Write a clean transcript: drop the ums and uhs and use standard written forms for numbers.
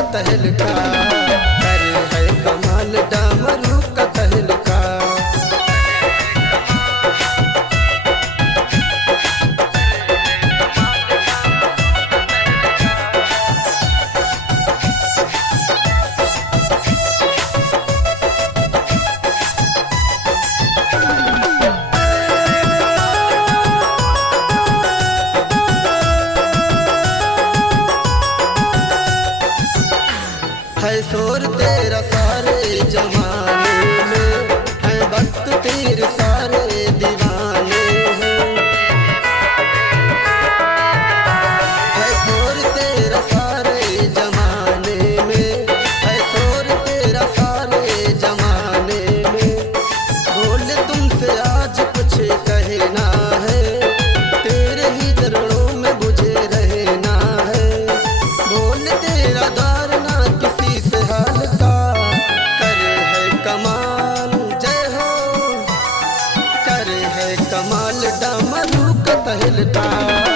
का तहलका, करे है कमाल डमरू का तहलका। है शोर तेरा सारे जमाने में, है वक्त तेरे सारे दीवाने हैं। है शोर तेरा सारे जमाने में, है शोर तेरा सारे जमाने में। बोल तुमसे आज कुछ कहना है, तेरे ही चरणों में मुझे रहना है। बोल तेरा द्वार ना किसी से हाल का, करे है कमाल जय हो, करे है कमाल डमरू का तहलका।